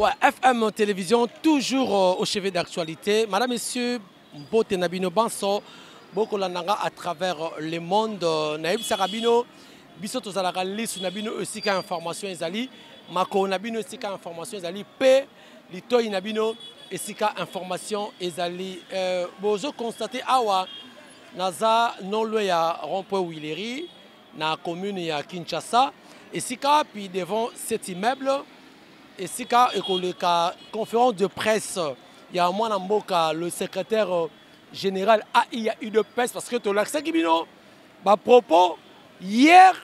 Ouais, FM Télévision, toujours au chevet d'actualité. Madame, Messieurs, Mbote Nabino Banso, beaucoup l'ananga à travers le monde. Naïb Sarabino, Biso Tozalaka Lisu Nabino aussi qu'à information Ezali, Mako Nabino aussi qu'à information Ezali, P, Litoy Nabino aussi qu'à information Ezali. Bozo constaté Awa, Naza non loin ya rond-point Willery, na commune ya Kinshasa, et Sika, puis devant cet immeuble. Et si la conférence de presse, il y a moi le secrétaire général AIAU de presse parce que tu as l'accès qui à propos hier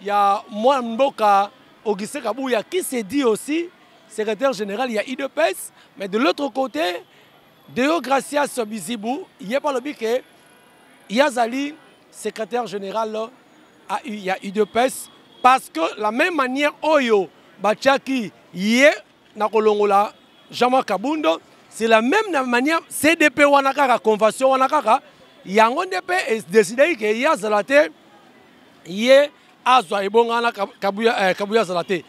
il y a moi Augustin Kabouya qui s'est dit aussi secrétaire général IAU de presse, mais de l'autre côté Deo Gracias Bizibou il n'y a pas le but que Yazali secrétaire général AIAU de presse parce que la même manière Oyo Bachaki Yé Nakolongola Jama Kabundo, c'est la même manière CDP Wanakara Convention Wanakara Yangon DP est décidé que Yé Zalate Yé Azwa Ebongana Kabuya Zalate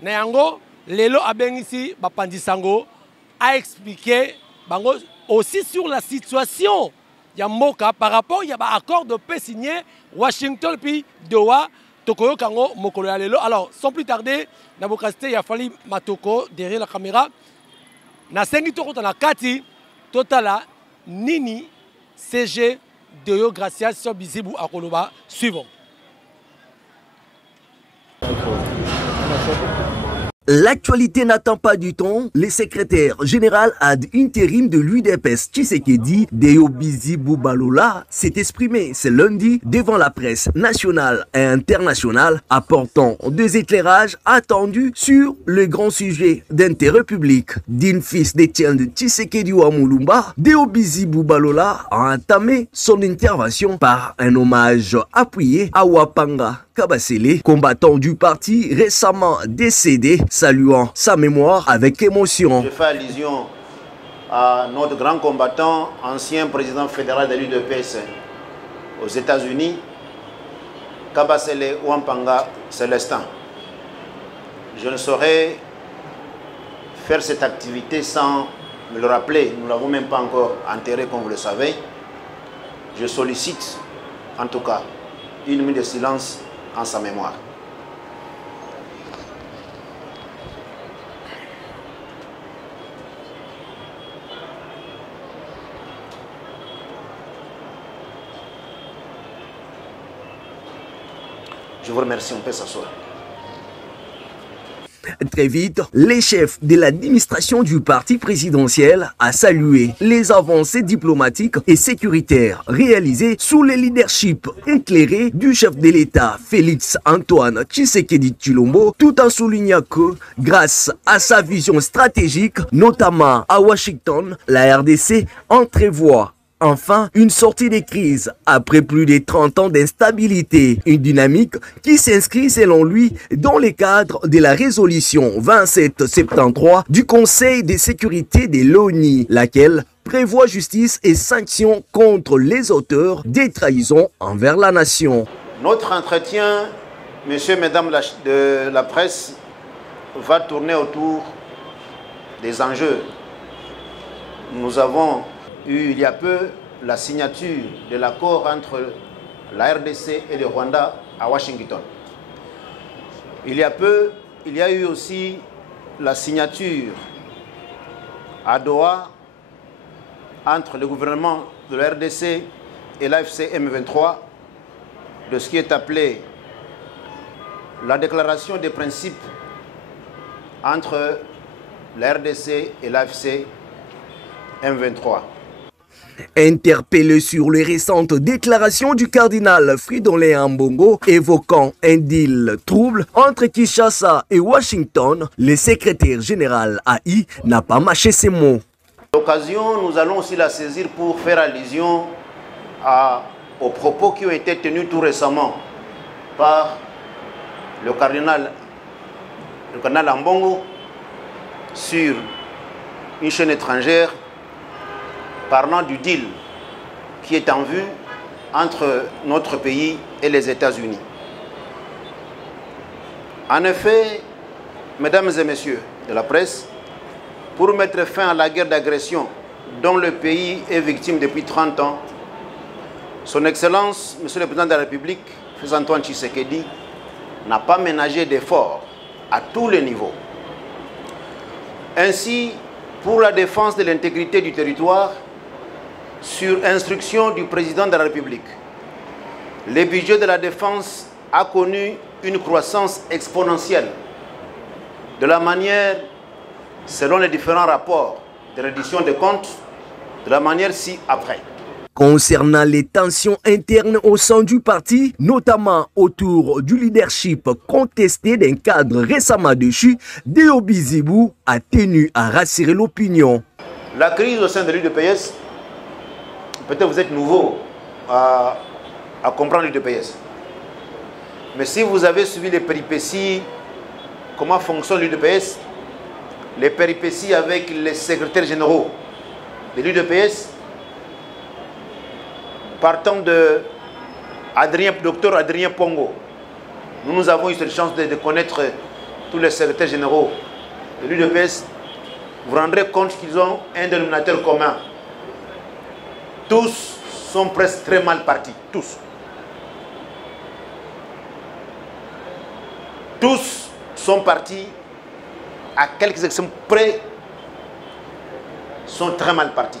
Nayango Lelo Abengisi Bapandisango a expliqué bango aussi sur la situation Yamoka par rapport il y a un accord de paix signé Washington puis Doha Tokoyo Kango Mokolo Alelo. Alors, sans plus tarder, Nabokasté, il a fallu Matoko derrière la caméra. Na sengi toko na kati, totala Nini CG Deo Gracias sur Bizibou Akoloba. Suivons. L'actualité n'attend pas du temps. Le secrétaire général ad intérim de l'UDPS, Tshisekedi, Deo Bizibou Balola, s'est exprimé ce lundi devant la presse nationale et internationale, apportant des éclairages attendus sur le grand sujet d'intérêt public. Digne fils d'Étienne Tshisekedi Wamulumba, Deo Bizibou Balola a entamé son intervention par un hommage appuyé à Wapanga Kabasele, combattant du parti récemment décédé, saluant sa mémoire avec émotion. Je fais allusion à notre grand combattant, ancien président fédéral de l'UDPS aux États-Unis, Kabasele Wampanga Célestin. Je ne saurais faire cette activité sans me le rappeler. Nous ne l'avons même pas encore enterré, comme vous le savez. Je sollicite, en tout cas, une minute de silence en sa mémoire. Je vous remercie, on peut s'asseoir. Très vite, les chefs de l'administration du parti présidentiel a salué les avancées diplomatiques et sécuritaires réalisées sous le leadership éclairé du chef de l'État Félix Antoine Tshisekedi Tshilombo, tout en soulignant que, grâce à sa vision stratégique, notamment à Washington, la RDC entrevoit enfin une sortie des crises après plus de 30 ans d'instabilité, une dynamique qui s'inscrit selon lui dans le cadre de la résolution 2773 du Conseil de sécurité de l'ONU, laquelle prévoit justice et sanctions contre les auteurs des trahisons envers la nation. Notre entretien, messieurs, mesdames de la presse, va tourner autour des enjeux. Nous avons eu il y a peu la signature de l'accord entre la RDC et le Rwanda à Washington. Il y a peu, il y a eu aussi la signature à Doha entre le gouvernement de la RDC et l'AFC M23 de ce qui est appelé la déclaration des principes entre la RDC et l'AFC M23. Interpellé sur les récentes déclarations du cardinal Fridolin Ambongo évoquant un deal trouble entre Kinshasa et Washington, le secrétaire général AI n'a pas mâché ses mots. L'occasion, nous allons aussi la saisir pour faire allusion aux propos qui ont été tenus tout récemment par le cardinal Ambongo sur une chaîne étrangère parlant du deal qui est en vue entre notre pays et les États-Unis. En effet, mesdames et messieurs de la presse, pour mettre fin à la guerre d'agression dont le pays est victime depuis 30 ans, Son Excellence, Monsieur le Président de la République, Félix Antoine Tshisekedi, n'a pas ménagé d'efforts à tous les niveaux. Ainsi, pour la défense de l'intégrité du territoire, sur instruction du Président de la République, le budget de la défense a connu une croissance exponentielle de la manière, selon les différents rapports de reddition des comptes, de la manière ci-après. Concernant les tensions internes au sein du parti, notamment autour du leadership contesté d'un cadre récemment déchu, Déobi Zibou a tenu à rassurer l'opinion. La crise au sein de l'UDPS, peut-être vous êtes nouveau à comprendre l'UDPS. Mais si vous avez suivi les péripéties, comment fonctionne l'UDPS, les péripéties avec les secrétaires généraux de l'UDPS, partant de Dr Adrien Pongo, nous avons eu cette chance de connaître tous les secrétaires généraux de l'UDPS. Vous vous rendrez compte qu'ils ont un dénominateur commun. Tous sont presque très mal partis. Tous. Tous sont partis, à quelques exceptions près, sont très mal partis.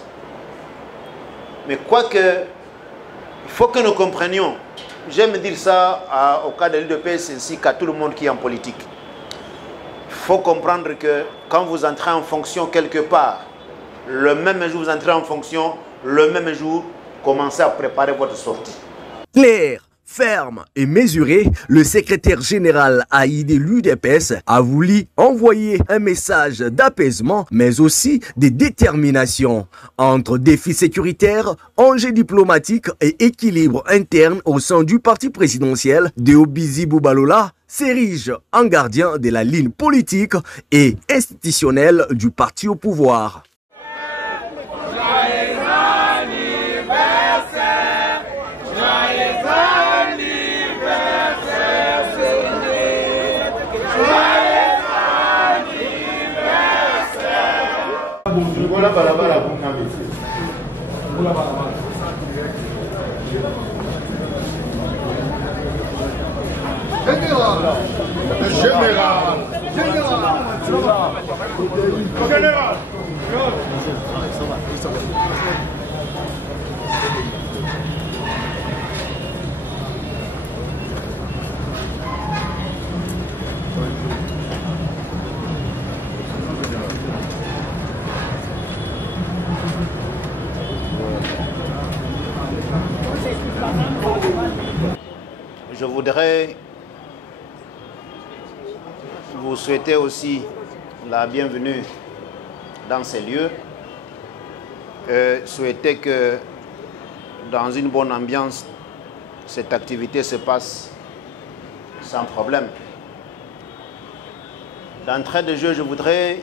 Mais quoique, il faut que nous comprenions, j'aime dire ça au cas de l'UDPS ainsi qu'à tout le monde qui est en politique. Il faut comprendre que quand vous entrez en fonction quelque part, le même jour vous entrez en fonction, le même jour, commencez à préparer votre sortie. Claire, ferme et mesuré, le secrétaire général AID de l'UDPS a voulu envoyer un message d'apaisement, mais aussi de détermination entre défis sécuritaires, enjeux diplomatiques et équilibre interne au sein du parti présidentiel. Déobi Zibou Balola s'érige en gardien de la ligne politique et institutionnelle du parti au pouvoir. Général. Je voudrais vous souhaiter aussi la bienvenue dans ces lieux. Souhaiter que dans une bonne ambiance, cette activité se passe sans problème. D'entrée de jeu, je voudrais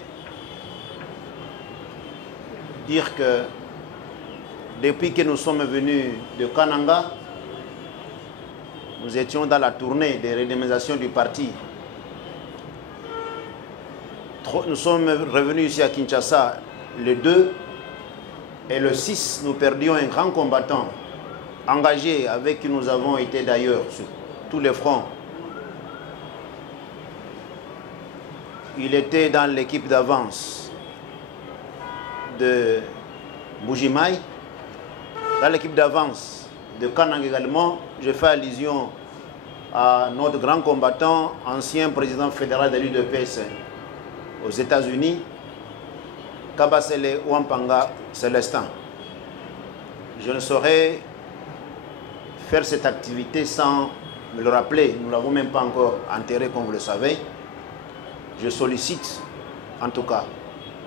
dire que depuis que nous sommes venus de Kananga, nous étions dans la tournée de redynamisation du parti. Nous sommes revenus ici à Kinshasa le 2 et le 6, nous perdions un grand combattant engagé avec qui nous avons été d'ailleurs sur tous les fronts. Il était dans l'équipe d'avance de Bujimaï, dans l'équipe d'avance de Kanang également. Je fais allusion à notre grand combattant, ancien président fédéral de l'UDPS aux États-Unis, Kabasele Wampanga Célestin. Je ne saurais faire cette activité sans me le rappeler. Nous ne l'avons même pas encore enterré, comme vous le savez. Je sollicite, en tout cas,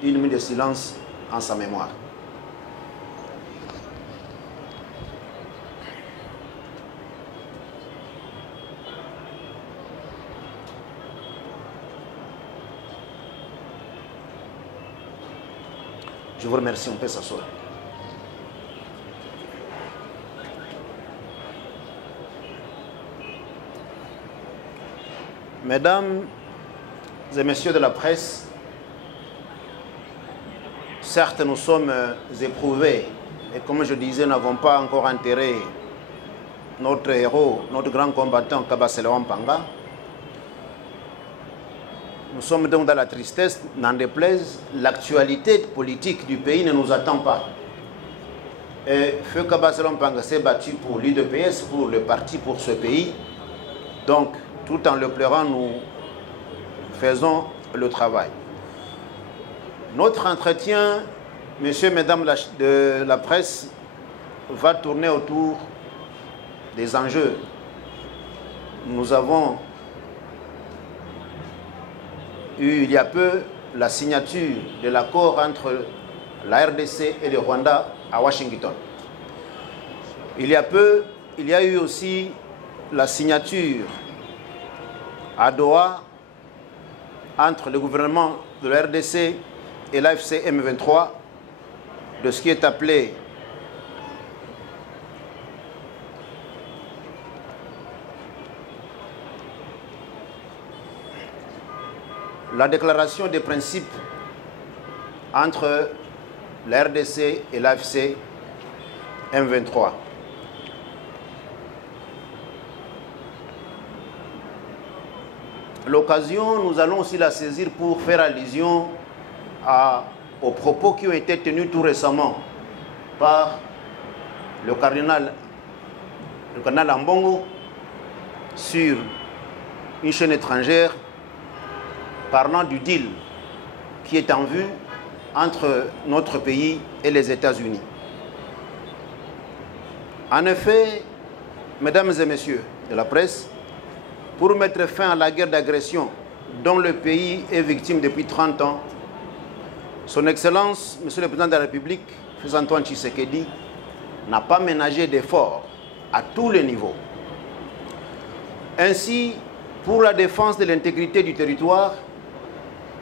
une minute de silence en sa mémoire. Je vous remercie, on peut s'asseoir. Mesdames et messieurs de la presse, certes, nous sommes éprouvés. Et comme je disais, nous n'avons pas encore enterré notre héros, notre grand combattant, Kabasele Wampanga. Nous sommes donc dans la tristesse, n'en déplaise, l'actualité politique du pays ne nous attend pas. Et Feu Kabasele Wampanga s'est battu pour l'UDPS, pour le parti, pour ce pays. Donc, tout en le pleurant, nous faisons le travail. Notre entretien, messieurs, mesdames de la presse, va tourner autour des enjeux. Nous avons eu il y a peu la signature de l'accord entre la RDC et le Rwanda à Washington. Il y a peu, il y a eu aussi la signature à Doha entre le gouvernement de la RDC et l'AFC M23 de ce qui est appelé la déclaration des principes entre la RDC et l'AFC M23. L'occasion, nous allons aussi la saisir pour faire allusion aux propos qui ont été tenus tout récemment par le cardinal Ambongo sur une chaîne étrangère parlant du deal qui est en vue entre notre pays et les États-Unis. En effet, mesdames et messieurs de la presse, pour mettre fin à la guerre d'agression dont le pays est victime depuis 30 ans, Son Excellence, Monsieur le Président de la République, Félix Antoine Tshisekedi, n'a pas ménagé d'efforts à tous les niveaux. Ainsi, pour la défense de l'intégrité du territoire,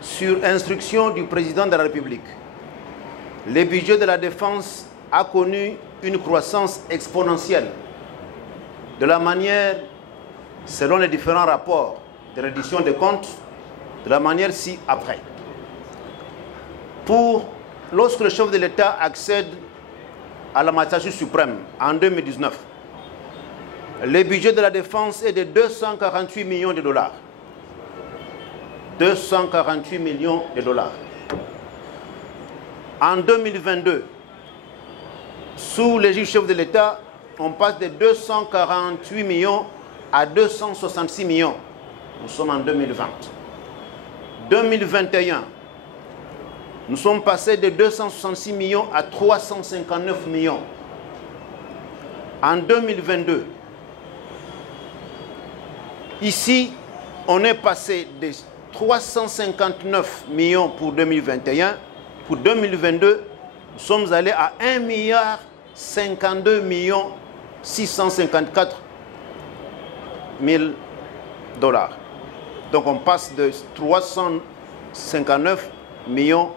sur instruction du Président de la République, le budget de la défense a connu une croissance exponentielle de la manière, selon les différents rapports de reddition des comptes, de la manière ci-après. Lorsque le chef de l'État accède à la magistrature suprême en 2019, le budget de la défense est de 248 millions de dollars. 248 millions de dollars. En 2022, sous l'égide du chef de l'État, on passe de 248 millions à 266 millions. Nous sommes en 2020. 2021, nous sommes passés de 266 millions à 359 millions. En 2022, ici, on est passé de 359 millions pour 2021. Pour 2022, nous sommes allés à 1 milliard 52 millions 654 000 dollars. Donc on passe de 359 millions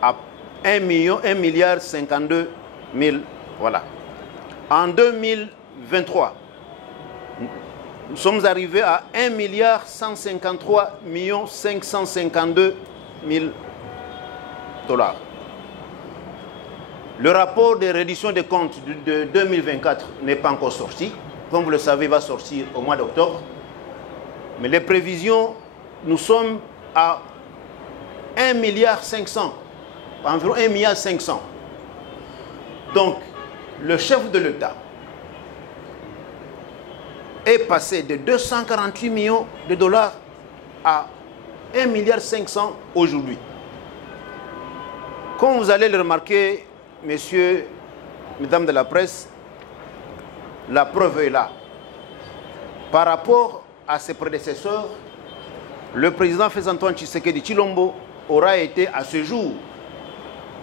à 1 milliard 52 000. Voilà. En 2023, nous sommes arrivés à 1 milliard 153 millions 552 000 dollars. Le rapport de reddition des comptes de 2024 n'est pas encore sorti. Comme vous le savez, il va sortir au mois d'octobre. Mais les prévisions, nous sommes à 1 milliard 500, environ 1 milliard 500. Donc, le chef de l'État est passé de 248 millions de dollars à 1 milliard 500 aujourd'hui. Comme vous allez le remarquer, messieurs, mesdames de la presse, la preuve est là. Par rapport à ses prédécesseurs, le président Félix Antoine Tshisekedi Tshilombo aura été à ce jour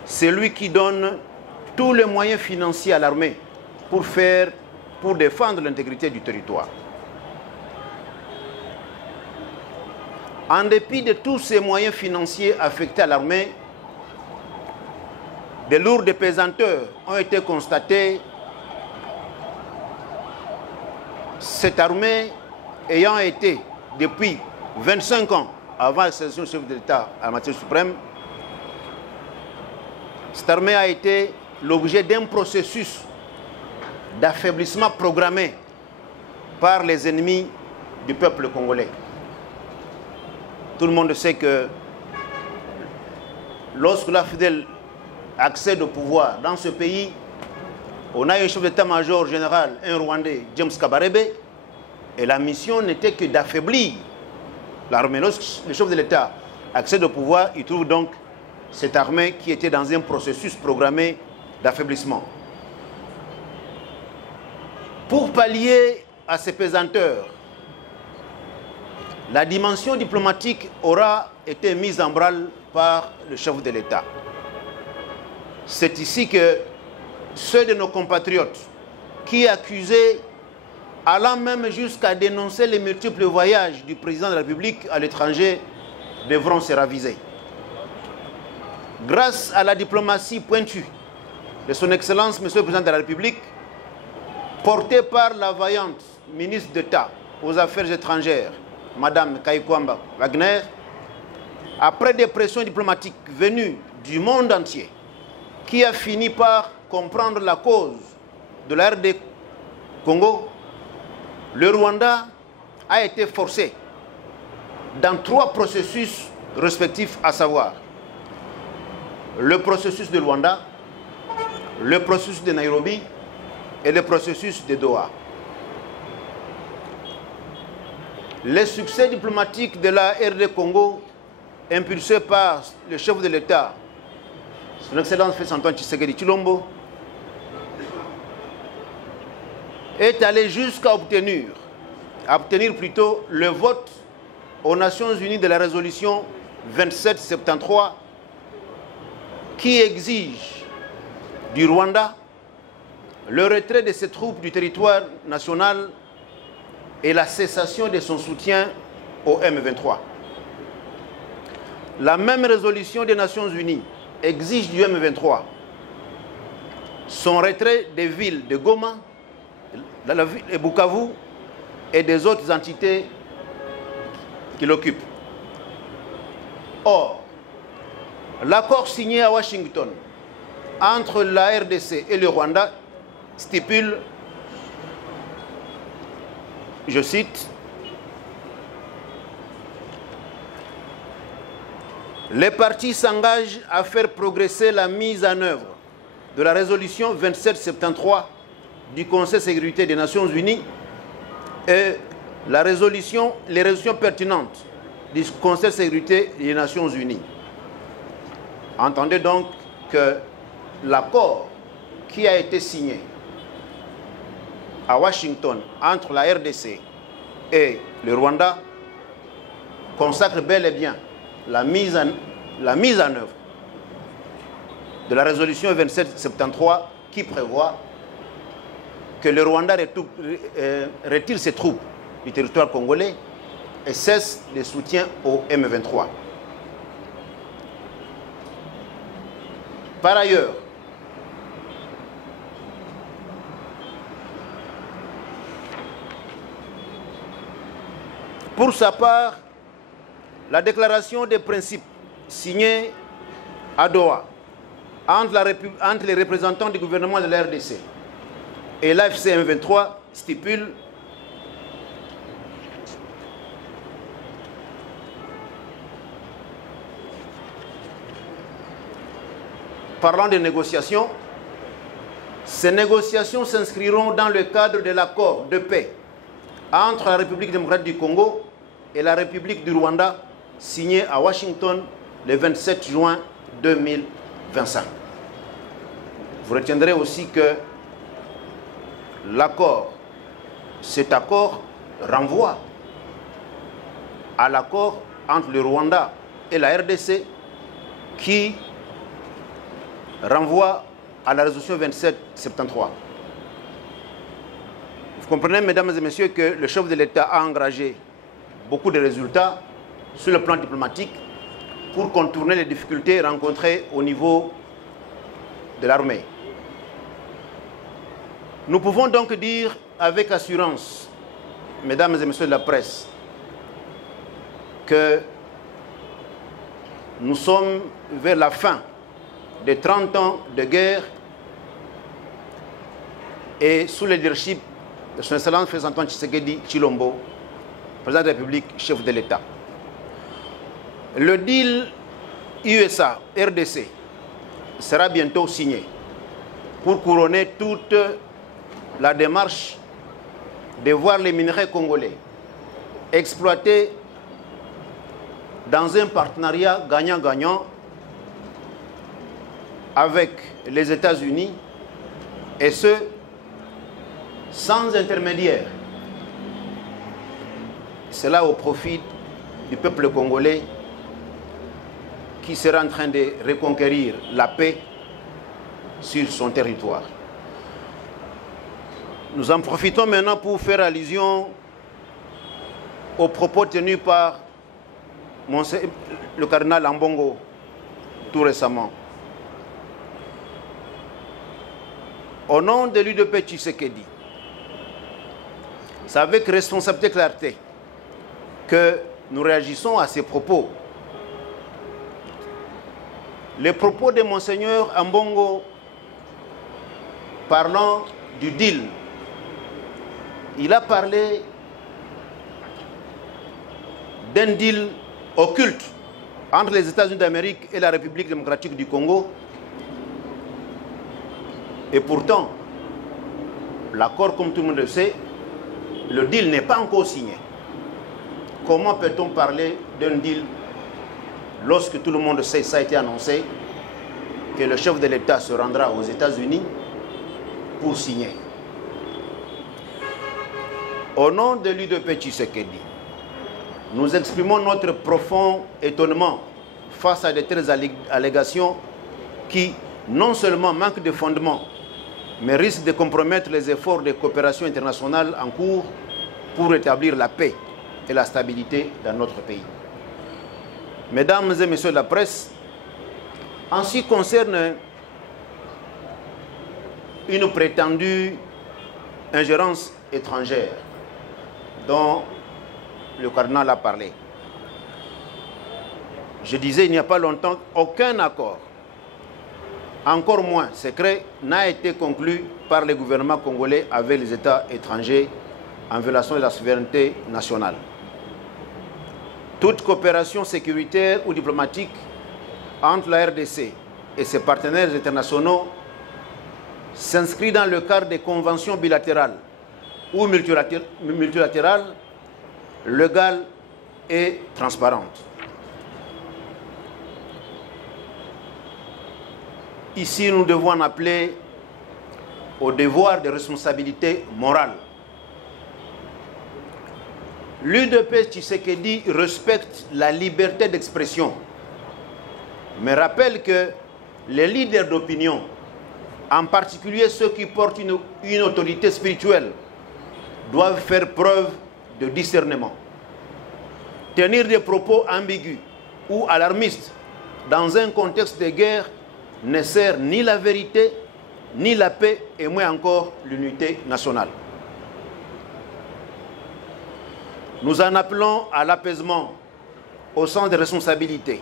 celui qui donne tous les moyens financiers à l'armée pour défendre l'intégrité du territoire. En dépit de tous ces moyens financiers affectés à l'armée, de lourdes pesanteurs ont été constatées. Cette armée ayant été, depuis 25 ans, avant la sélection du chef de l'État à la matière suprême, Cette armée a été l'objet d'un processus d'affaiblissement programmé par les ennemis du peuple congolais. Tout le monde sait que lorsque la Fidèle accède au pouvoir dans ce pays, on a un chef d'état-major général, un Rwandais, James Kabarebe, et la mission n'était que d'affaiblir l'armée. Lorsque le chef de l'État accède au pouvoir, il trouve donc cette armée qui était dans un processus programmé d'affaiblissement. Pour pallier à ces pesanteurs, la dimension diplomatique aura été mise en branle par le chef de l'État. C'est ici que ceux de nos compatriotes qui accusaient, allant même jusqu'à dénoncer les multiples voyages du président de la République à l'étranger, devront se raviser. Grâce à la diplomatie pointue de son Excellence, Monsieur le Président de la République, portée par la vaillante ministre d'État aux Affaires étrangères, Madame Kaikwamba Wagner, après des pressions diplomatiques venues du monde entier, qui a fini par comprendre la cause de la RD Congo, le Rwanda a été forcé dans 3 processus respectifs, à savoir le processus de Luanda, le processus de Nairobi et le processus de Doha. Les succès diplomatiques de la RD Congo, impulsés par le chef de l'État, son Excellence Félix-Antoine Tshisekedi Tshilombo, est allé jusqu'à obtenir plutôt le vote aux Nations Unies de la résolution 2773 qui exige du Rwanda le retrait de ses troupes du territoire national et la cessation de son soutien au M23. La même résolution des Nations Unies exige du M23 son retrait des villes de Goma, de Bukavu et des autres entités qui l'occupent. Or, l'accord signé à Washington entre la RDC et le Rwanda stipule, je cite, les partis s'engagent à faire progresser la mise en œuvre de la résolution 2773 du Conseil de sécurité des Nations Unies et les résolutions pertinentes du Conseil de sécurité des Nations Unies. Entendez donc que l'accord qui a été signé à Washington entre la RDC et le Rwanda consacre bel et bien la mise en œuvre de la résolution 2773 qui prévoit que le Rwanda retire ses troupes du territoire congolais et cesse le soutien au M23. Par ailleurs, pour sa part, la déclaration des principes signée à Doha entre les représentants du gouvernement de la RDC et l'AFC M23 stipule parlant de négociations, ces négociations s'inscriront dans le cadre de l'accord de paix entre la République démocratique du Congo et la République du Rwanda signé à Washington le 27 juin 2025. Vous retiendrez aussi que cet accord renvoie à l'accord entre le Rwanda et la RDC qui renvoie à la résolution 2773. Vous comprenez, mesdames et messieurs, que le chef de l'État a engagé beaucoup de résultats sur le plan diplomatique pour contourner les difficultés rencontrées au niveau de l'armée. Nous pouvons donc dire avec assurance, mesdames et messieurs de la presse, que nous sommes vers la fin de 30 ans de guerre et sous le leadership de son Excellence Félix Antoine Tshisekedi Tshilombo, président de la République, chef de l'État. Le deal USA-RDC sera bientôt signé pour couronner toute la démarche de voir les minerais congolais exploités dans un partenariat gagnant-gagnant avec les États-Unis, et ce, sans intermédiaire. Cela au profit du peuple congolais qui sera en train de reconquérir la paix sur son territoire. Nous en profitons maintenant pour faire allusion aux propos tenus par le cardinal Ambongo tout récemment. Au nom de l'UDP Tshisekedi, c'est avec responsabilité et clarté que nous réagissons à ces propos. Les propos de Monseigneur Ambongo parlant du deal, il a parlé d'un deal occulte entre les États-Unis d'Amérique et la République démocratique du Congo. Et pourtant, l'accord, comme tout le monde le sait, le deal n'est pas encore signé. Comment peut-on parler d'un deal lorsque tout le monde sait, ça a été annoncé, que le chef de l'État se rendra aux États-Unis pour signer? Au nom de l'UDP Tshisekedi, nous exprimons notre profond étonnement face à de telles allégations qui, non seulement manquent de fondement, mais risquent de compromettre les efforts de coopération internationale en cours pour rétablir la paix et la stabilité dans notre pays. Mesdames et messieurs de la presse, en ce qui concerne une prétendue ingérence étrangère dont le cardinal a parlé, je disais il n'y a pas longtemps, aucun accord, encore moins secret, n'a été conclu par le gouvernement congolais avec les États étrangers en violation de la souveraineté nationale. Toute coopération sécuritaire ou diplomatique entre la RDC et ses partenaires internationaux s'inscrit dans le cadre des conventions bilatérales ou multilatérales, légales et transparentes. Ici, nous devons en appeler au devoir de responsabilité morale. L'UDP Tshisekedi respecte la liberté d'expression, mais rappelle que les leaders d'opinion, en particulier ceux qui portent une autorité spirituelle, doivent faire preuve de discernement. Tenir des propos ambigus ou alarmistes dans un contexte de guerre ne sert ni la vérité, ni la paix, et moins encore l'unité nationale. Nous en appelons à l'apaisement, au sens des responsabilités.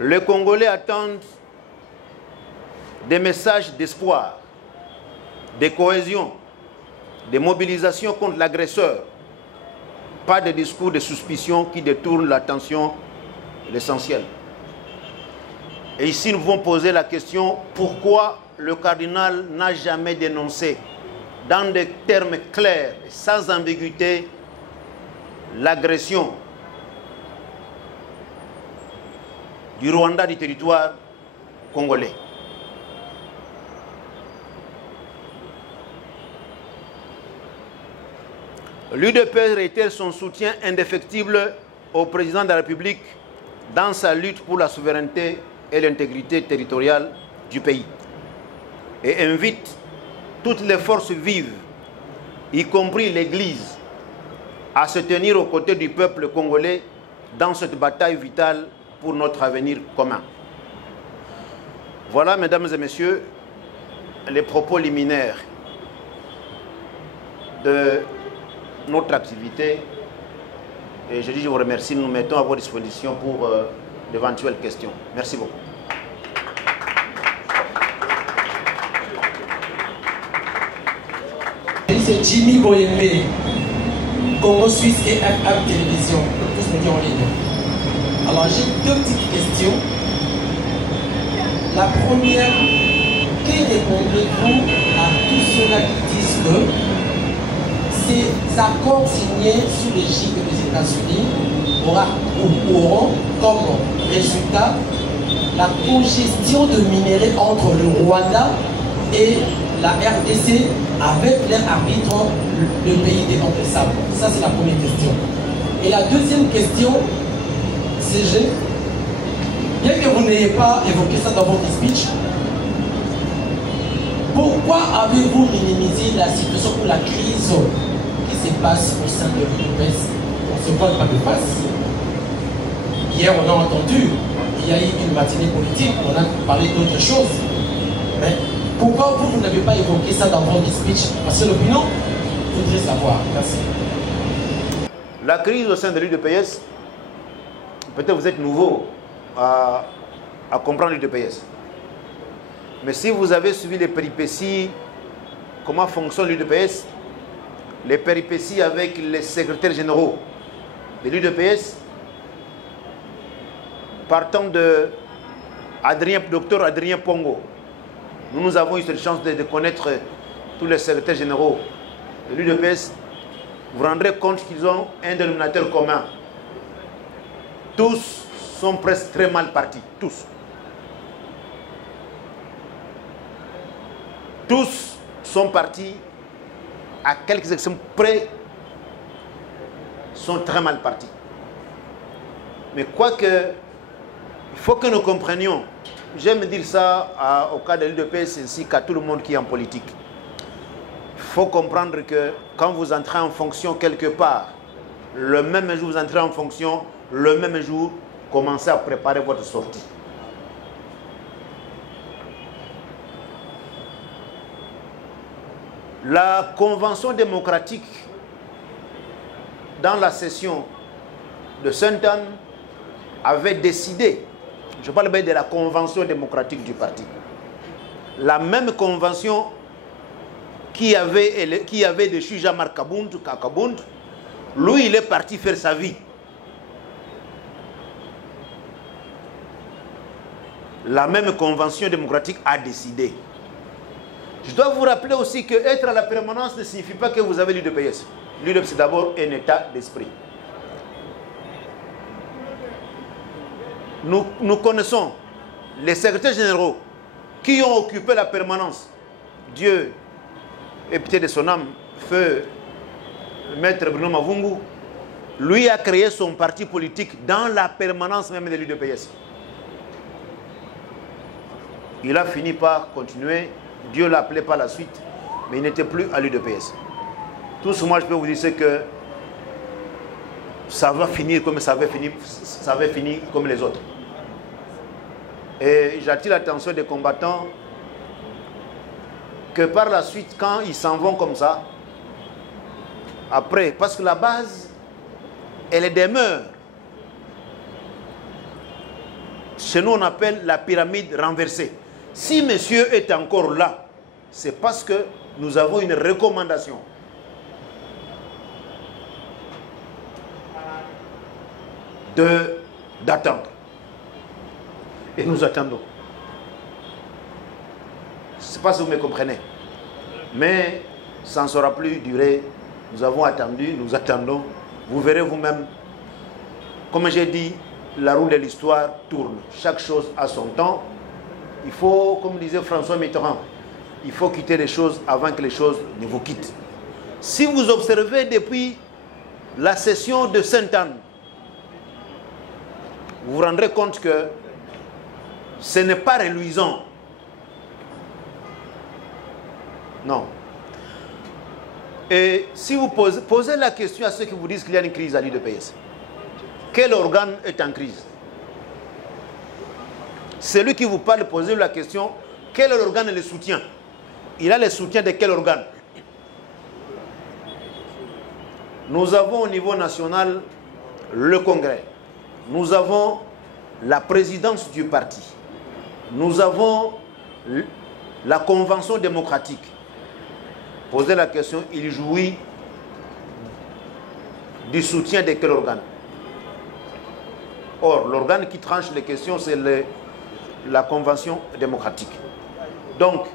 Les Congolais attendent des messages d'espoir, de cohésion, de mobilisation contre l'agresseur, pas de discours de suspicion qui détournent l'attention de l'essentiel. Et ici, nous devons poser la question, pourquoi le cardinal n'a jamais dénoncé, dans des termes clairs et sans ambiguïté, l'agression du Rwanda du territoire congolais? L'UDP réitère son soutien indéfectible au président de la République dans sa lutte pour la souveraineté et l'intégrité territoriale du pays et invite toutes les forces vives, y compris l'Église, à se tenir aux côtés du peuple congolais dans cette bataille vitale pour notre avenir commun. Voilà, mesdames et messieurs, les propos liminaires de notre activité. Et je vous remercie. Nous nous mettons à votre disposition pour d'éventuelles questions. Merci beaucoup. Oui, c'est Jimmy Boyembe, Congo Suisse et FM Télévision, tous médias en ligne. Alors j'ai deux petites questions. La première, que répondrez-vous à tous ceux-là qui disent que ces accords signés sous l'égide des États-Unis auront comme résultat la congestion de minerais entre le Rwanda et la RDC avec leur arbitre, le pays décontestable? Ça, c'est la première question. Et la deuxième question, c'est, bien que vous n'ayez pas évoqué ça dans votre speech, pourquoi avez-vous minimisé la situation ou la crise qui se passe au sein de l'UDPS? On ne se voit pas de face. Hier, on a entendu, il y a eu une matinée politique, on a parlé d'autres choses. Mais pourquoi vous n'avez pas évoqué ça dans votre speech? Parce que l'opinion voudrait savoir. Merci. La crise au sein de l'UDPS, peut-être vous êtes nouveau à comprendre l'UDPS. Mais si vous avez suivi les péripéties, comment fonctionne l'UDPS, les péripéties avec les secrétaires généraux de l'UDPS, partant de Dr Adrien Pongo, nous avons eu cette chance de connaître tous les secrétaires généraux de l'UDPS. Vous vous rendrez compte qu'ils ont un dénominateur commun. Tous sont presque très mal partis. Tous. Tous sont partis, à quelques exceptions près, sont très mal partis. Mais quoique, il faut que nous comprenions, j'aime dire ça au cas de l'UDPS ainsi qu'à tout le monde qui est en politique. Il faut comprendre que quand vous entrez en fonction quelque part, le même jour vous entrez en fonction, le même jour, commencez à préparer votre sortie. La Convention démocratique, dans la session de Sainte-Anne, avait décidé, je parle bien de la Convention démocratique du parti, la même convention qui avait déchu Jean-Marc Kakabund, lui il est parti faire sa vie. La même convention démocratique a décidé. Je dois vous rappeler aussi que être à la permanence ne signifie pas que vous avez l'UDPS. L'UDPS, c'est d'abord un état d'esprit. Nous connaissons les secrétaires généraux qui ont occupé la permanence. Dieu est pitié de son âme, feu Maître Bruno Mavungu. Lui a créé son parti politique dans la permanence même de l'UDPS. Il a fini par continuer. Dieu l'a appelé par la suite, mais il n'était plus à l'UDPS. Tout ce que moi je peux vous dire, c'est que ça va finir comme ça avait fini comme les autres. Et j'attire l'attention des combattants que par la suite, quand ils s'en vont comme ça, après, parce que la base, elle demeure. Chez nous, on appelle la pyramide renversée. Si monsieur est encore là, c'est parce que nous avons une recommandation. D'attendre. Et nous attendons. Je ne sais pas si vous me comprenez. Mais ça ne sera plus duré. Nous avons attendu, nous attendons. Vous verrez vous-même. Comme j'ai dit, la roue de l'histoire tourne. Chaque chose a son temps. Il faut, comme disait François Mitterrand, il faut quitter les choses avant que les choses ne vous quittent. Si vous observez depuis la session de Sainte-Anne, vous vous rendrez compte que ce n'est pas reluisant. Non. Et si vous posez la question à ceux qui vous disent qu'il y a une crise à l'UDPS, quel organe est en crise? Celui qui vous parle, posez la question, quel organe le soutient? Il a le soutien de quel organe? Nous avons au niveau national le Congrès. Nous avons la présidence du parti. Nous avons la Convention démocratique. poser la question, il jouit du soutien de quel organe? Or, l'organe qui tranche les questions, c'est la Convention démocratique. Donc,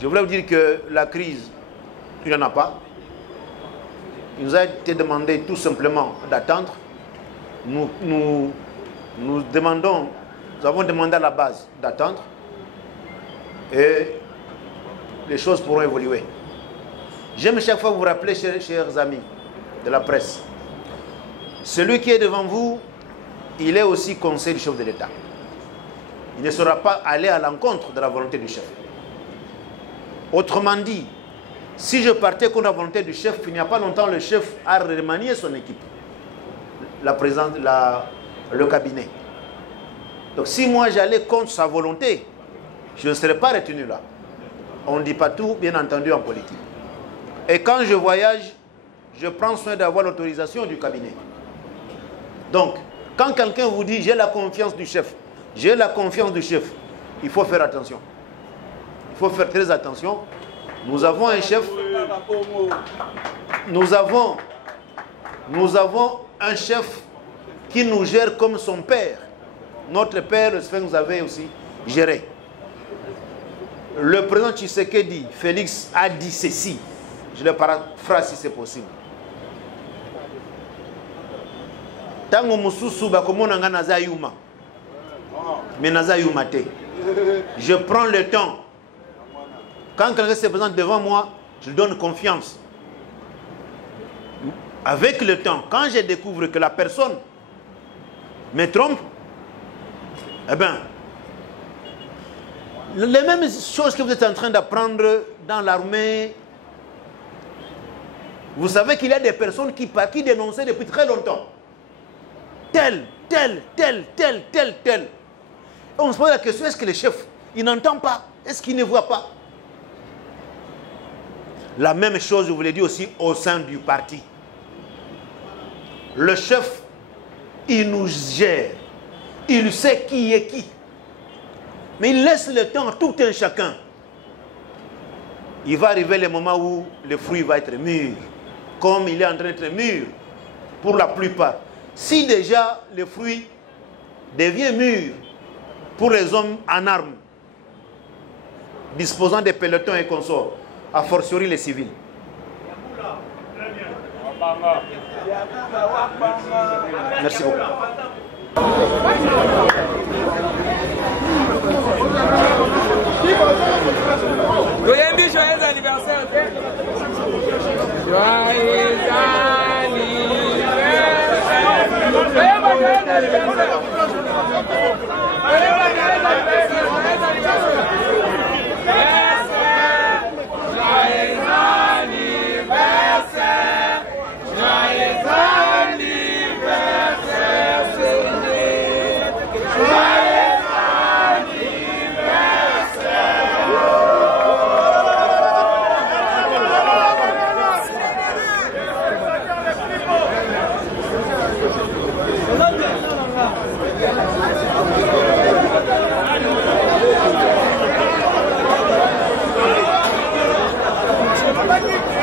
je voulais vous dire que la crise, il n'y en a pas. Il nous a été demandé tout simplement d'attendre. Nous avons demandé à la base d'attendre et les choses pourront évoluer. J'aime chaque fois vous rappeler, chers amis de la presse, celui qui est devant vous, il est aussi conseiller du chef de l'État. Il ne sera pas aller à l'encontre de la volonté du chef. Autrement dit, si je partais contre la volonté du chef, il n'y a pas longtemps, le chef a remanié son équipe, le cabinet. Donc si moi j'allais contre sa volonté, je ne serais pas retenu là. On ne dit pas tout, bien entendu, en politique. Et quand je voyage, je prends soin d'avoir l'autorisation du cabinet. Donc, quand quelqu'un vous dit « j'ai la confiance du chef », j'ai la confiance du chef, il faut faire attention. Il faut faire très attention. Nous avons un chef. Nous avons un chef qui nous gère comme son père. Notre père, le Sphinx, nous avait aussi géré. Le président Tshisekedi, Félix, a dit ceci. Je le paraphrase si c'est possible. Tango mususu bakomona nga naza yuma. Mais naza yuma te. Je prends le temps. Quand quelqu'un se présente devant moi, je lui donne confiance. Avec le temps, quand je découvre que la personne me trompe, eh bien, les mêmes choses que vous êtes en train d'apprendre dans l'armée, vous savez qu'il y a des personnes qui dénonçaient depuis très longtemps. Tel. Et on se pose la question, est-ce que le chef, il n'entend pas? Est-ce qu'il ne voit pas? La même chose, je vous l'ai dit aussi, au sein du parti. Le chef, il nous gère. Il sait qui est qui. Mais il laisse le temps à tout un chacun. Il va arriver le moment où le fruit va être mûr. Comme il est en train d'être mûr, pour la plupart. Si déjà le fruit devient mûr pour les hommes en armes, disposant des pelotons et consorts, a fortiori les civils. Merci beaucoup. Joyeux anniversaire. Joyeux Thank you.